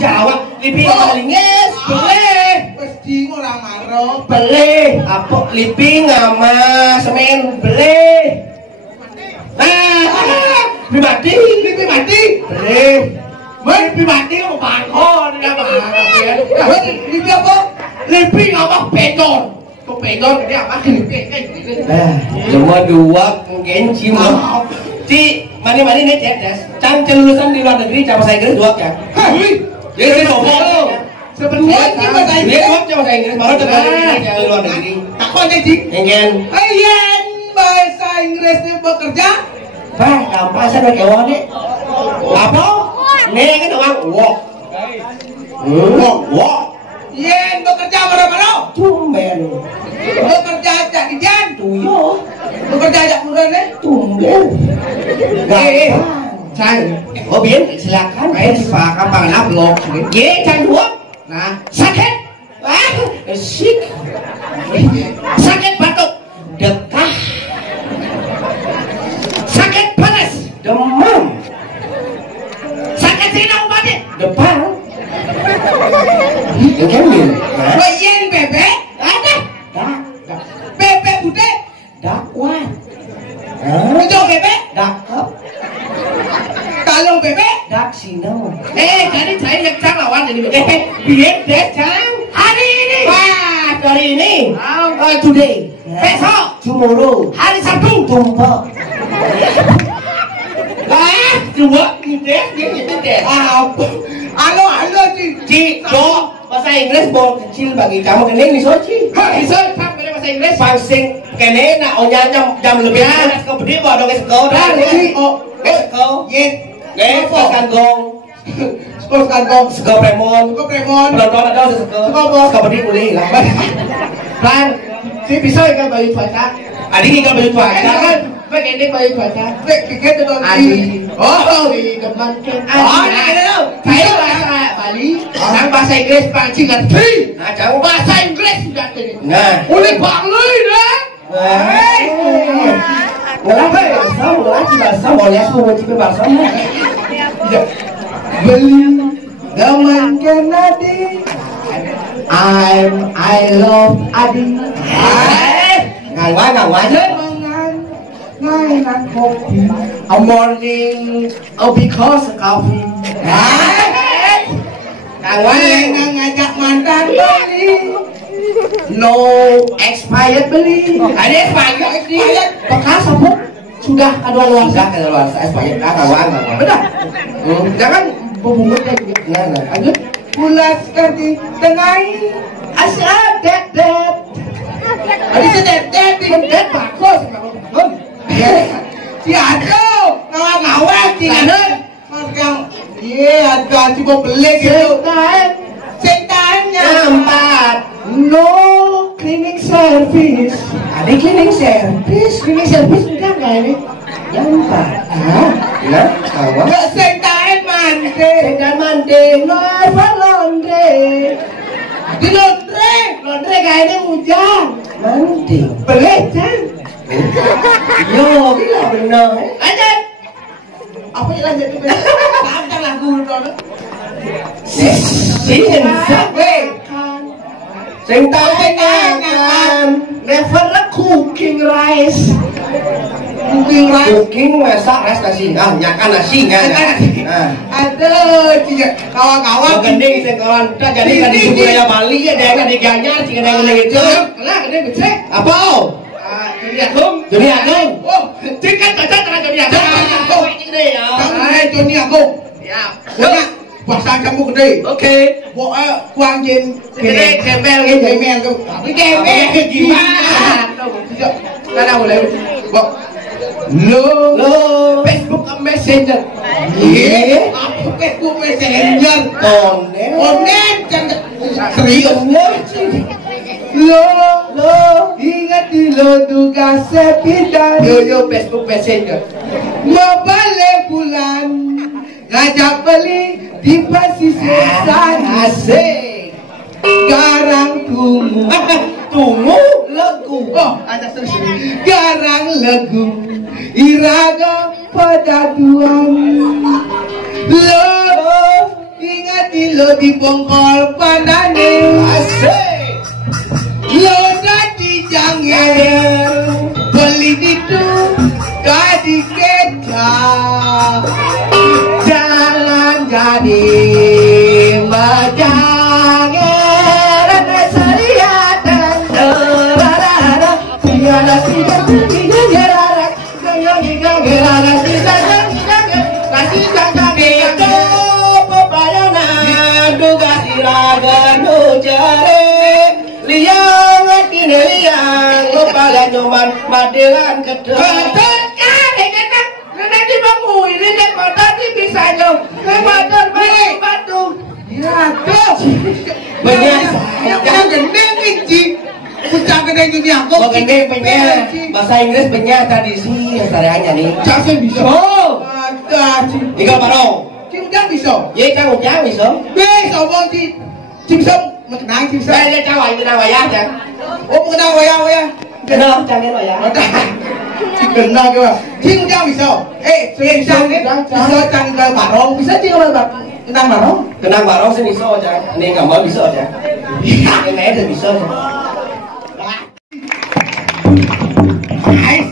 Jawa lipi malinges boleh Pasti orang marah. boleh apa lipi ngama semen boleh pribadi boleh Pribadi lo bangkon Lipi apa? Lipi ngomong pedon. Kok pedon dia apa lipi? cuma dua mungkin cuma Ci, mani-mani nih cek des. Can lulusan di luar negeri bahasa Inggris dua kan? Jadi saya ngomong. Sebenarnya bahasa Inggris. Bahasa Inggris baru terbaru di luar negeri. Tak kau jadi. Engen. Ayen bahasa Inggrisnya bekerja. Bah, gampang saya udah kewan nih. Apa? Nih kan orang walk. Walk. Yen bekerja mana-mana. Tumben. Bekerja aja di jan. Tuyo. Bekerja aja mudah nih. Tumben. Cai. Oh bien, silakan. Ayo Pak, kapan upload? Ye, can dua. Nah, Sakit. Sik. Sakit batuk. Dekah. Sakit panas. Demam. Sakit sinau batin. Depan. Kemil. yen bebek Ada. bebek putih. Dakwah. Itu bebek. Dakap. Kalau bebek. Dak sinau. Jadi saya yang cang lawan jadi bebek. Biar deh, Cang. Hari ini. Wah, hari ini. Today. Besok. Tomorrow. Hari Sabtu. Tumpah. Wah, dua deh, gitu deh. Halo Ci, do bahasa Inggris bol kecil bagi kamu kening nih Soci. Bisa sampai bahasa Inggris. Pangsing kene nak onyanya jam lebih anak ke bedi bawa dong sekolah. Sekolah. Yes. Sekolah kangkong. Sport kantong. Sekolah premon. Penonton ada sekolah. Sekolah bedi boleh lah. Plan. Si bisa ikan bayi cuaca. Adik ikan baju cuaca. Jangan. Baik ini bayi cuaca. Baik kita tuh Adi. Di depan kan. Ada dong. Saya bahasa Bali. Orang bahasa Inggris pancing ngerti. Nah, kamu Bahasa Inggris sudah tadi. Nah. Boleh Bali dah. Bahasa boleh semua cipe bahasa. Beli zaman Kennedy. I love Adi. Ngawan aja. Ngainan kopi. A morning. Because coffee. Ngawan Ngajak mantan Bali. No expired beli. ada expired. Bekas apa? Sudah kadaluarsa. Expired kawan. Benar. Jangan berbungut kayak gitu. Lanjut. Pulas ganti tengah. Asal det. Ada det bagus. Si Ado ngawang tinggalin. Iya, ada si mau beli gitu. Sentanya Empat. no cleaning service. Ada cleaning service enggak ini? Yang empat. Ya, kawan. Nggak sentanya mandi. Sedang mandi. Never laundry. Di laundry kayak ini hujan. Mandi. Beli kan? Yo, gila benar. Lanjut. Apa yang lanjut? Tantang lagu dulu. Sing sampai sing tahu kan Never cooking rice. cooking masak rice nasi nyakan nasi Aduh, kawan-kawan gending sing kawan tak jadi tadi suku budaya Bali ya dia di Gianyar sing gending itu lah gede becek apa Joni Agung oh tiket cacat dengan Joni Agung gede ya Joni Agung ya puasa kamu gede oke kuang jen gede gembel tapi gembel gimana karena boleh lo Facebook Messenger apa Facebook Messenger onen seriusnya lo ingat di lo tugas sepindah yo Facebook Messenger mau balik bulan ngajak beli di pesisir sana asik garang tunggu lagu ada terus garang lagu iraga pada duaan lo ingat dadi lo dibongkol pandane Asik. lo dadi jangir beli itu dadi kecap jalan jadi majangir keseliatan terarara tiada tidak terjadi Itu pepayanan duga siragan hujare liang kini liang kepala nyoman madelan kedua betul kan nanti bangun ini dan tadi bisa nyom motor balik batu ya tuh banyak yang gede inci puncak gede dunia aku mau gede banyak bahasa Inggris banyak tradisi yang sarianya nih Caksen bisa ada tinggal parong Cimjang bisa ye kang ujang bisa bisa bang di Cimsong mengenang Cimsong saya cawai kenal wayang ya oh mengenang wayang kenal jangan wayang kenal ke Cimjang bisa Cimsong bisa tanggal barong bisa tinggal tentang barong kenang barong sih bisa aja ini nggak mau bisa aja yang lain tuh bisa aja nice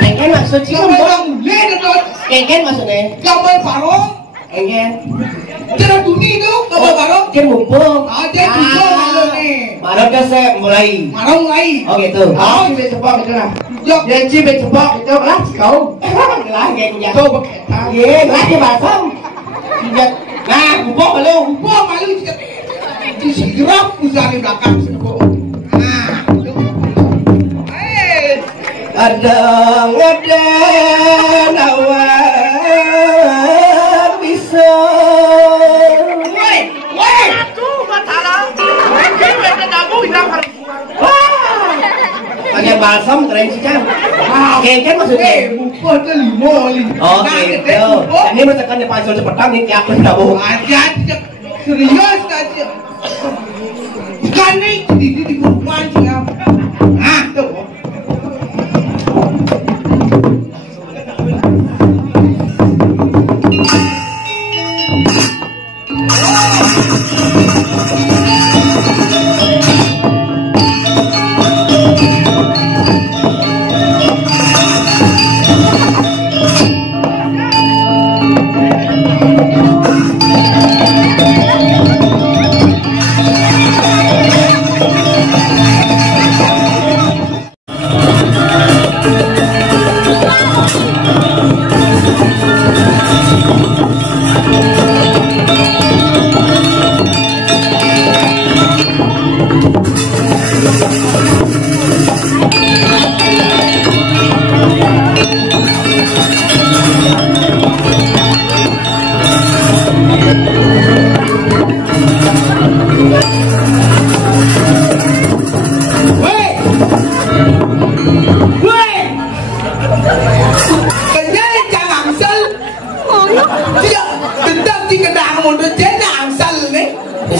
Engken maksud sih Gambar lihat dong. Engken maksudnya Gambar barong. Engken Cara bunyi itu gambar barong. Engken mumpung Ada juga malu nih. Malam kan saya mulai Barong mulai. Oh gitu Oh, ini cepat itu lah. Jok. Yang cibe cepat itu lah kau Gelah gengnya Tuh beketan. Ye gelah di basam Nah mumpung belum Gua malu di sigrap usah di belakang sini. Nah. Adang awak bisa bagian balsam keren sih kan Engken maksudnya Bukan ke limo limo. oh gitu ini misalkan di pasal cepetan nih tiap bergabung Ada serius aja. Bukan nih di perempuan sih apa? Ah tuh.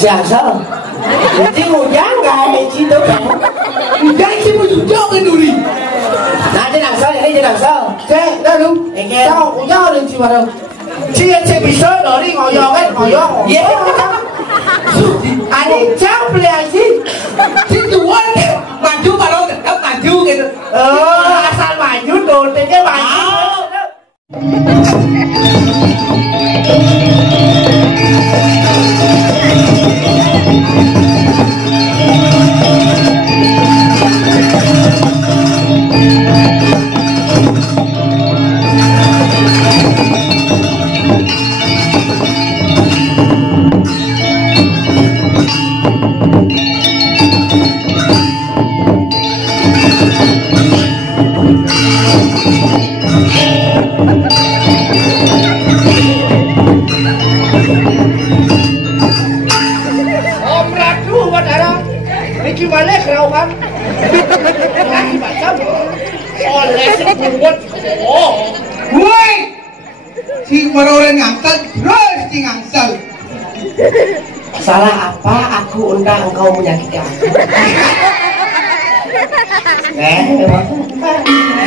Siang sao? Chỉ một dáng gà này chỉ đâu cả. Dáng chỉ một chút cái đùi. Nah, trên đằng sau này, trên đằng sau. Thế, đó đúng. Sao cũng do được chịu vào đâu. Chia sẽ bị sớt đó đi ngồi giò cái ngồi giò. Dễ Anh cháu bè chứ. Chứ chú quên mà chú bà đâu các bạn chú kìa. Asal maju tuh, tanya maju. Woi, si orang ngangsel, terus si ngangsel. Salah apa aku undang engkau menyakiti aku?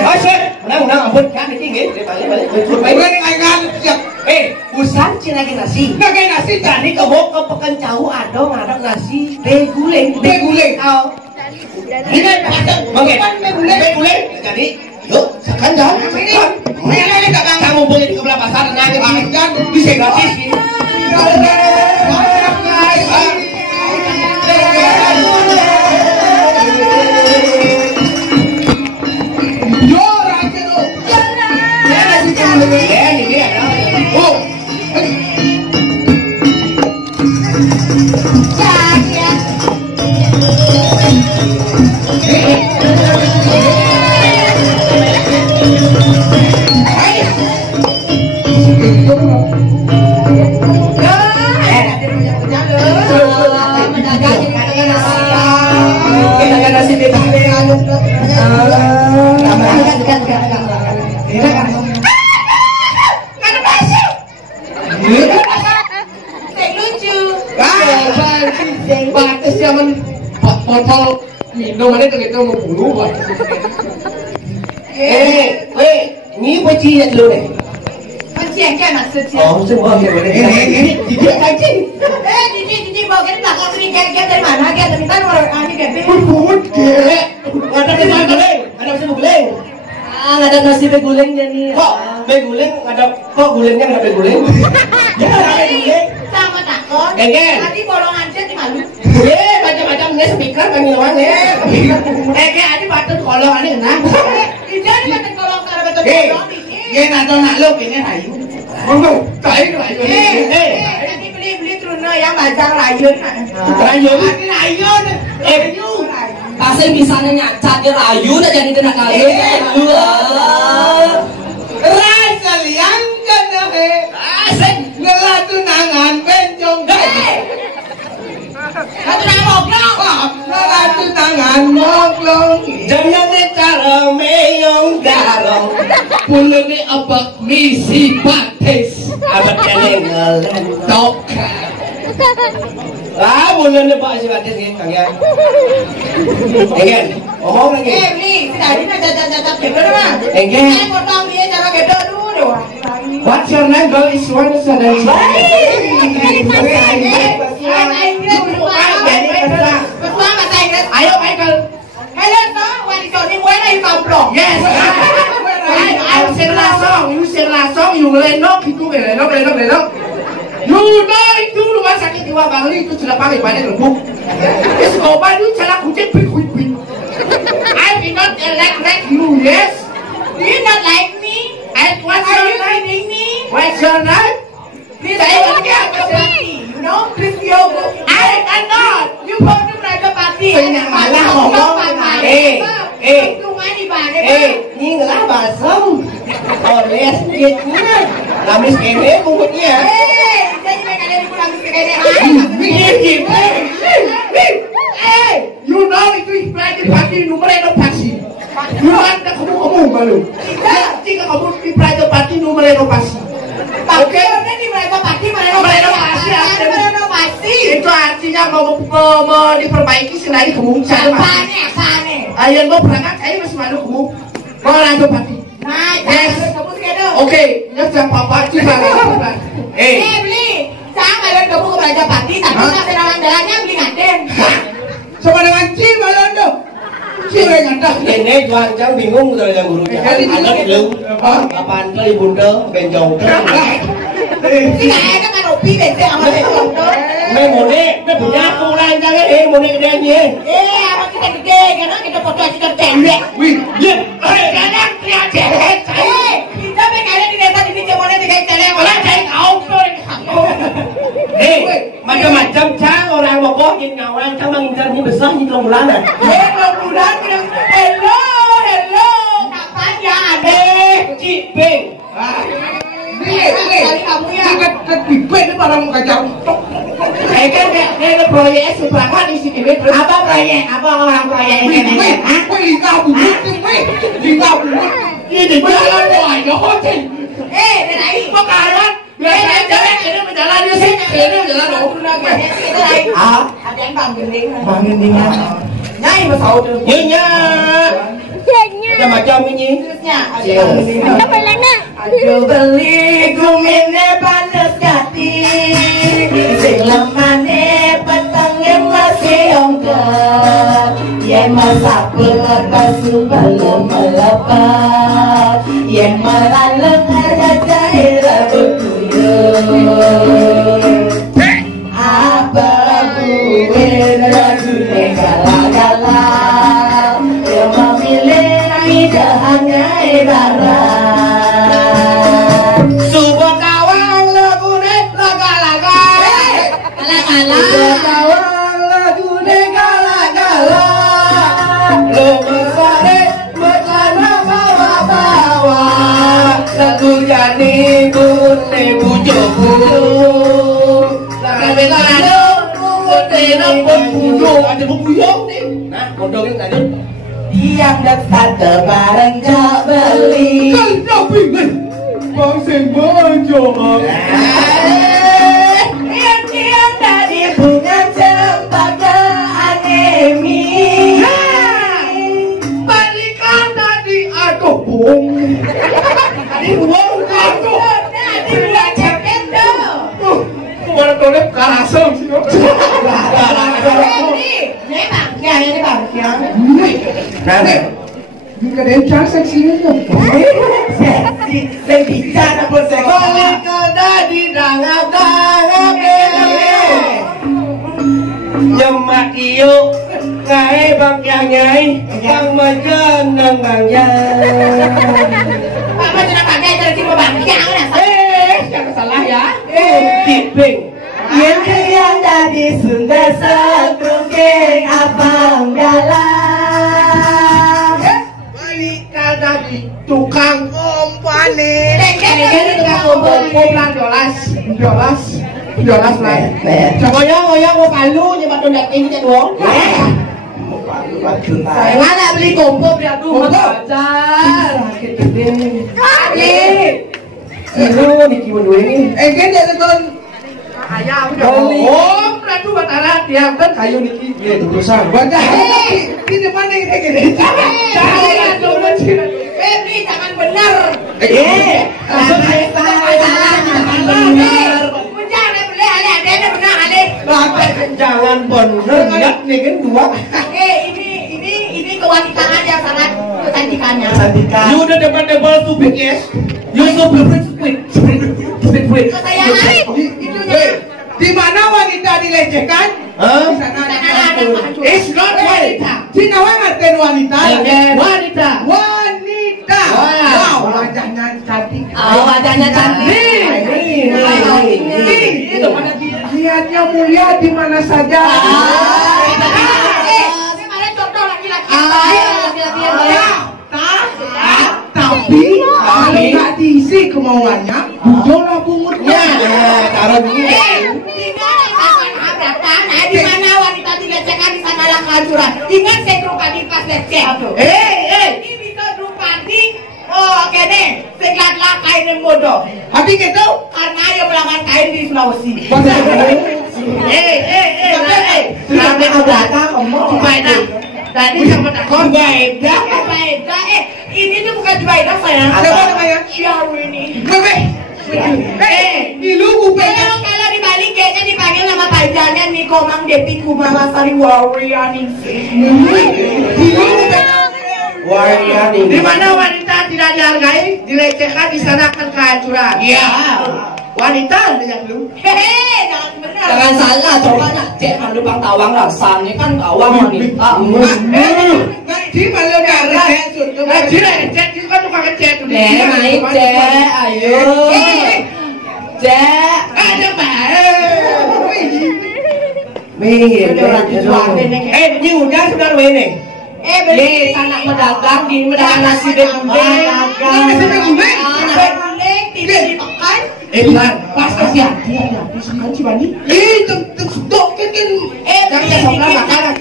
Oh sih, menang ampun kan ini balik Balik ingat siap. Usah cina nasi. Nggak kayak nasi Jadi kebok ke pekan jauh ada ngadang nasi beguling. Oh. Ini beguling. Jadi yuk sekarang jalan. Ini kamu boleh di kebelah pasar nanya kan bisa gratis ini. Batas zaman botol minum ada itu mau bunuh. Ni beci ya dulu deh. Beci aja nak seci. Oh, semua dia boleh. Ini aja. Didi bawa ke belakang sini dia dari mana? Dia dari mana orang ini dia. Bunuh dia. Ada di mana guling? Ada nasi guling. Ada nasi beguling jadi. Kok beguling ada kok gulingnya ada beguling? Ya ada beguling. Sama takon. Tadi bolongan saya di malu. Macam-macam nih speaker kan ngiluan ya. Adi batut kolong ani nah. Jadi batut kolong karena batut kolong ini. Ye nak lo kini rayu. Oh, rayu. Nanti beli terus yang bajang rayun. Rayun. Pasal misalnya nyacat dia rayu dah jadi tenak kali. Rasa liang kan Asik. Ngelah tunangan bencong. Satu nama oblong. Ngelah tunangan moklong. Jangan cara meyong garong. Pulau ni abak misi pates. Abad kenengal. Dokter. Bulan ni Pak Sibatis ni Kang Yan. Engen, ngomong lagi. Beli, tadi nak jajak gitu mah. Engen. Saya potong dia cara gitu dulu. What's your name? Girl is one is a name. Ayo Michael. Hello no, wali Sony buena y Pablo. Yes. I sing la song, you lenok itu lenok. You know itu rumah sakit dua kali itu sudah pakai banyak lembut. Terus obat itu celak kucing pik. I will not like you, yes. Do you not like me? And what's Are your you name? kidding me? What's your name? Please, I want to get a party. You know, please go. I cannot. You go to private party. Malah ngomong. Cuma di mana? Ni ngelah basem. Oles jadinya. Lamis kene bungkutnya. Jadi mereka dari pulang ke kene. You know itu private party nomor renovasi. You anda kamu malu. Jika kamu di private party nomor renovasi. Oke. Di private party merenovasi. Itu artinya mau diperbaiki sengaja kamu Apaan? Ayo mau berangkat saya masih malu kamu. Mau lanjut party. Nah, kamu sekian. Oke, ya jangan papa juga. Beli. Saya kalian kamu ke private party, tapi nggak ada jalan-jalannya beli ngaden. Sama dengan Cimalondo. Cimalondo. Ini jualan bingung dari yang gurunya. Anak belum. Apaan tuh ibunda benjong. Ini kayaknya kan Opi bete sama benjong tuh. Me punya kurang jangan mone gedenya. Apa kita gede karena kita foto aja cewek. Wih, Ya, jangan lihat cewek. Kita kalian di desa ini cuma ada tiga cewek. Orang saya kau macam-macam cang orang bokoh ini orang cang mengincar ini besar di kelombulan. Kelombulan bilang hello. Kapan ya ada? Cipeng. Kali kamu ya. Bibit itu barang kacau. Kan ada proyek seberapa di sini? Apa proyek? Apa orang proyek ini? Aku lihat bubut, lihat bubut. Ini jalan boy, Kene jalan dong. Ada yang bang gending. Bang gendingan. Nyai mà sầu được. Nya. Macam ini. Terusnya. Apa pelana? Aduh beli gumine panas jati. Sing lemane petangnya masih ongkar. Yang masak pelaka subala melepat. Yang meralek ada daerah berkuyur. Apa gue lagu negara-gala. Yang memilih hidangannya ibarat. Subah kawang lagune laga-laga. Subah kawang lagune gala-gala. Logo sare berlana bawa-bawa. Lagu jani gune bujuk-bujuk. Lagu lano gune bujuk. Ada bubuyong nih. Nah, bodongin tadi. Yang dekat bareng jak beli. Kan bingung. Bang sing bojo. Yang dari bunga cempaka anemi. Balikan tadi aduh bung. Tadi bung aduh. Tadi buat cepet dong. Kemana tolep kalasem sih. Ini bang, ya ini bang, ya. Nah, Kadang seksi ni tu. Seksi, saya bicara pun seksi. Balikan tadi dangap-dangap. Nyemak iyo ngae bang yang nyai bang majan nang bang yang. Pak macam apa gaya dari timur bang? Yang mana? Jangan salah ya. Tiping. Yang dari Sunda Sekungking abang dalam. Balikan tadi tukang kompani. Ini tukang kompani. Kumpulan Jolas lah. Ngoyang mau palu nyebat donat ini cek dong. Saya mana beli kompor dia tuh? Belajar. Lu Niki Wendue ini. Kan dia nonton ayam oh, berarti buat alat dia kan kayu niki. Iya itu perusahaan. Baca. Ini mana ini gini? Jangan dong Febri jangan benar. Jangan bener lihat nih kan dua. Ini kewanitaan yang sangat kecantikannya. You udah debat too big yes. You so split. Di mana wanita dilecehkan? Hah? It's not wanita. Cina ngertiin wanita. Wanita. Wow, wajahnya cantik. Wajahnya cantik. Itu mana lihatnya mulia di mana saja. Kemarin contoh laki-laki. Tapi kalau nggak diisi kemauannya, bujolah bungutnya. Taruh dulu. Di mana wanita dilecehkan di sanalah kehancuran. Ingat saya drupadi pas leceh. Ini bisa drupadi. Oh, kene segala kain yang bodoh. Tapi gitu. Karena yang melanggar kain di Sulawesi. Sampai ke belakang ngomong. Baiklah. Tadi sama takut. Baiklah. Ini tuh bukan Jubaida sayang. Siapa namanya? Syahrini. Ilu kupenya. Kalau dibalik kayaknya dipanggil nama panjangnya Nikomang Depi Kumalasari Warrianingsih. Ilu kupenya. Warrianingsih. Di mana wanita tidak dihargai, dilecehkan, di sana akan kehancuran. Iya. Wanita yang lu. Jangan benar. Jangan salah, coba nak cek malu bang tawang rasanya kan tawang wanita. Di malu darah. Di lecet, itu kan tukang ngecet. Naik cek, ayo. Cek. Ada Ini udah sudah ini. Beli anak pedagang di pedagang nasi begundeng. Nasi begundeng? Begundeng tidak dimakan. Benar, pas kasihan. Sekarang Cibandi. Dok kan. Jangan sebelah makanan.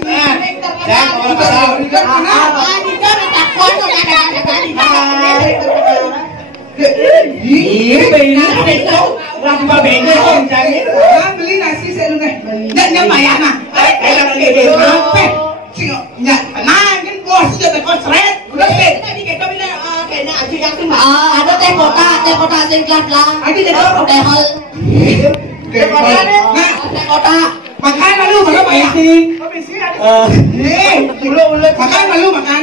lagi babenya om jangan. Beli nasi saya lu nih. Jangan bayar mah. Kayak lagi apa? Nya, nah kan bos sudah konsret. Udah sih. Tadi kita bilang kayaknya aja yang tuh. Ada teh kota sing kelas lah. Ada teh kota. Teh hal. Nah, Teh kota. makan malu makan bayar. Makan malu makan.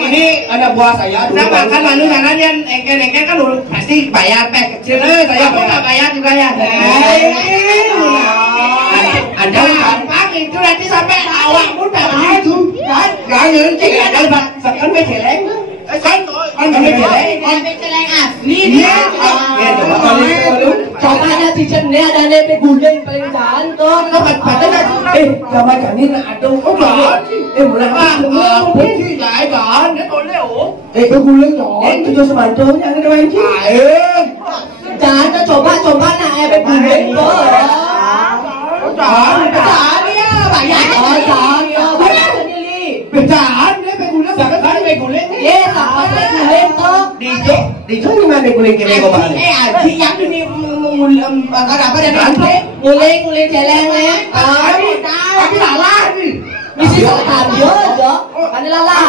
Ini anak buah saya dulu. Makan malu karena dia engkel kan dulu pasti bayar teh kecil. Saya pun nggak bayar juga ya. Ada gampang itu nanti sampai awakmu dapat itu kan? Gak nyuncing ada bak. Sekarang beceleng. Kan beceleng. Celeng asli Iya. Coba kali dulu. Coklatnya di sini ada nepe guling paling jantung. Sama Jani aduh kok banget. Mulai Putih lại bạn cái tôi lấy ổ. cái guling nhỏ cho sebantu yang ada mancing. Jangan coba nak nepe guling tuh. Jangan dia bayar. Jangan sendiri. Bejaan dia beguling sangat kali beguling. Ye, apa guling tuh? Di chỗ nhưng mà beguling kira kau balik. Aji yang ini apa dia Guling celeng ya. Tapi lalah nih. Misi tampil aja. Kan lala.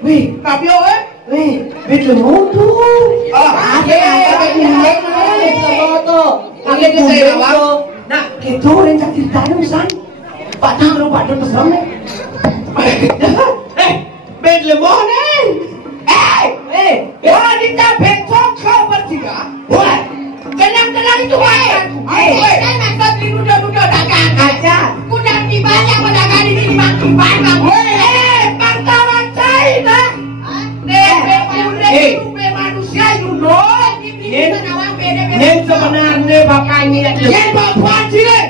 Wih, Tapi oi. wih, betul mutu. Ada guling semua tuh. Guling itu saya bawa. Nah, itu orang tak cerita urusan. Pak Tahu Pak Tahu pesan nih. Bed lemon Wah, di tapet kau bertiga. Wah, Tenang itu kan. Saya maksud di muda-muda dagang aja. udah dibanyak pedagang ini dimakin banyak. Pertama China. Nepe manusia you know. Nên sebenarnya bapaknya Yen bapak cile.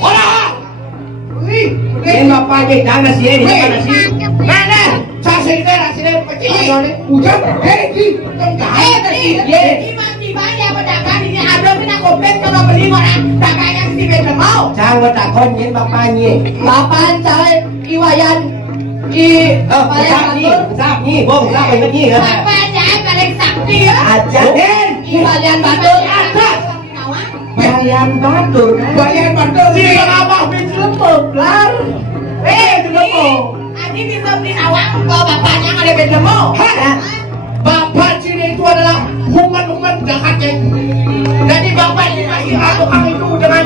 Ora. Nên bapaknya jangan sih ini jangan sih. Mana? Saya sini pecah. Udah pergi. Tengah tadi. Banyak pedagang ini ada kena kopet kalau beli orang dagangnya si beda mau. Jangan takon nên bapaknya. Papan cai iwayan Sap nih, bong, sap ini nih kan. Bapaknya paling sakti ya. Aja Den. iwayan batur. Bayan batur. Bayan bantu si abah bincang poblar. Adi bisa beli awak kalau bapaknya ada beda mau. Bapak cile itu adalah human jahatnya. Jadi bapak ini kami itu dengan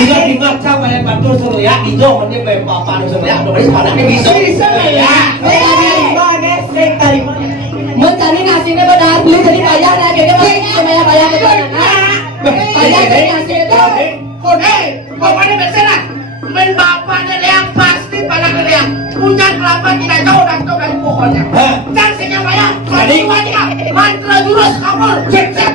Ingat sang bayan batur suruh ya, hijau ini bapak suruh ya, udah pada ini bisa ya. Mencari nasinya pada beli jadi bayar ya, kayaknya bayar ke sana. Bayar dari nasi itu. Pokoknya berserah. Men bapaknya yang pasti pada kalian punya kelapa tidak jauh dari pohonnya. Dan senyum bayar. Jadi mantra jurus kabur. Cek.